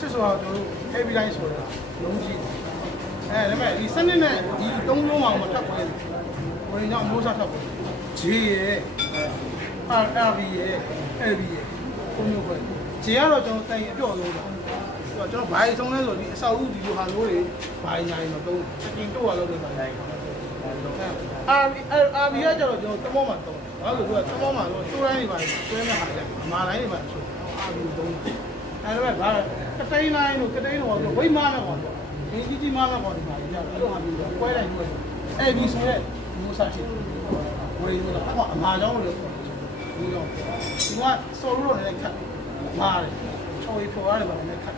စစ်ဆိုတာကျွန်တော်တို့ heavy line ဆိုတာလုံးကြီးဒါပေမဲ့ဒီစနစ်နဲ့ဒီသုံးလုံးအောင်မထပ်ပွဲဝင်တော့မိုးစားထပ်ပွဲ G ရဲ့ RB ရဲ့ LB ရဲ့ကိုမျိုးပွဲ G ကတော့ကျွန်တော်တိုင်အပြော့လို့တော့ကျွန်တော်ဘာကြီးဆုံးလဲဆိုဒီအဆောက်အဦဒီလိုဟာမျိုးတွေဘာညာရင်တော့စတင်တော့ရလို့တယ်ဘာညာRB ကကျတော့ကျွန်တော်တမောမှာတုံးတယ်ဘာလို့လဲဆိုတော့တမောမှာတော့ချိုးတိုင်းတွေပါဆွဲနေမှာကြအမာတိုင်းတွေပါချိုး RB တုံးတယ်အဲ့ဒါပဲဘာကတိန်းတိုင်းတို့ကတိန်းတော့ဝိမားနဲ့ပေါ့ဒီကြီးမားနဲ့ပေါ့ဒီမှာကြအဲ့လိုဟာမျိုးတော့ကွဲတိုင်းကွဲအဲ့ဒီဆိုရဲမျိုးစားရှိဝေးလို့တော့အမှားကြောင်းလို့ပြောဒီတော့ဒီကဆော်လို့လည်းခတ်မားတယ်ချော်ရီဖော်ရတယ်ဗာလည်းခတ်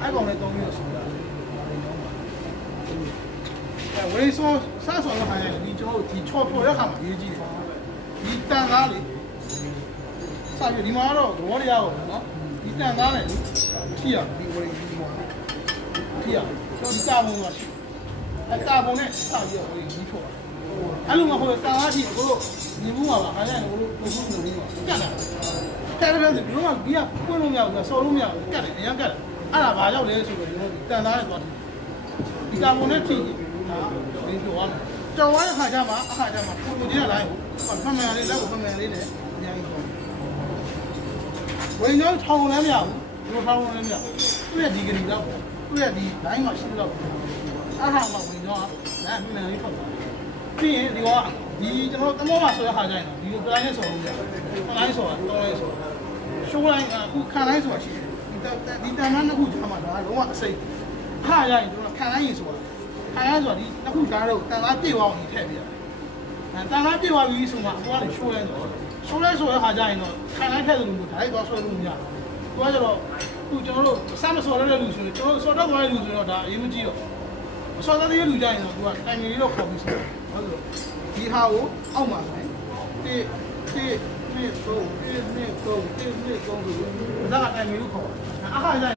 အဲ့ကောင်လည်းတုံးပြီးတော့ဆိုတာအဲ့ဝေးဆိုစားဆော်လို့ဟာရဒီကျွန်တော်ဒီချော်ဖော်ရခါမှာရေးကြည့်တယ်ဒီတန်သားလေးစာပြဒီမှာတော့သဘောတရားပေါ့နော်ဒီတန်သားနဲ့ထိရဒီဝေးဒီမှာထိရကျွန်တော်တာဘုံမှာရှိအတာဘုံနဲ့စပြီးတော့ဝေးကြီးထွက်အဲ့လိုမှဟိုတန်သားထိကိုတို့ညီမှုပါအားရရင်ကိုတို့ပုံစံမျိုးလေးကတ်တာတယ်တယ်ဒီလိုမှကြီးကပွင့်လို့မရဘူးဆော်လို့မရဘူးကတ်တယ်အရင်ကတ်တယ်အဲ့ဒါဘာရောက်လဲဆိုတော့ဒီတန်သားနဲ့သွားတယ်ဒီတာဘုံနဲ့ထိဒါဒီလိုအောင်ကြော်ရတဲ့ခါကျမှအခါကျမှပုံကြီးကလိုက်ကိုဖမှန်လေးလက်ကိုဖမှန်လေးနဲ့အများကြီးပေါ့ဝိညာဉ်ထောင်လည်းမရဘူးဒီထောင်လည်းမရဘူးသူ့ရဲ့ဒီဂရီတော့သူ့ရဲ့ဒီလိုင်းမှာရှိတော့အားဟာမှဝိညာဉ်ကလည်းမှန်လေးထွက်သွားပြီးရင်ဒီကဒီကျွန်တော်တမောမှာဆိုရခါကျရင်ဒီလိုပလိုင်းနဲ့ဆော်လို့ရတယ်ပလိုင်းဆိုတာတောင်းလိုက်ဆိုတာရှိုးလိုက်အခုခံလိုက်ဆိုတာရှိတယ်ဒီတန်မန်းနှစ်ခုကြားမှာဒါလုံးဝအစိတ်ခါရရင်ကျွန်တော်ခံလိုက်ရင်ဆိုတာခံရဆိုတာဒီနှစ်ခုကြားတော့တန်သားပြေဝအောင်ထည့်ပြရတယ်တန်သားပြေဝပြီးဆိုမှအပေါ်ကရှိုးလိုက်တော့ရှိုးလိုက်ဆိုရခါကျရင်တော့ခံလိုက်ထည့်တယ်လို့ဒါလိုက်သွားဆွဲလို့မရဘူးသူကကျတော့သူကျွန်တော်တို့စမ်းမဆော်ရတဲ့လူဆိုရင်ကျွန်တော်ဆော်တော့သွားတဲ့လူဆိုတော့ဒါအရေးမကြီးတော့မဆော်တဲ့လူကြရင်တော့သူကတိုင်ငယ်လေးတော့ခေါ်ပြီးဆိုဟုတ်လို့ဒီဟာကိုအောက်မှာဆိုရင်တိနှစ်သုံးဆိုဒါကတိုင်ငယ်လို့ခေါ်အခါကျ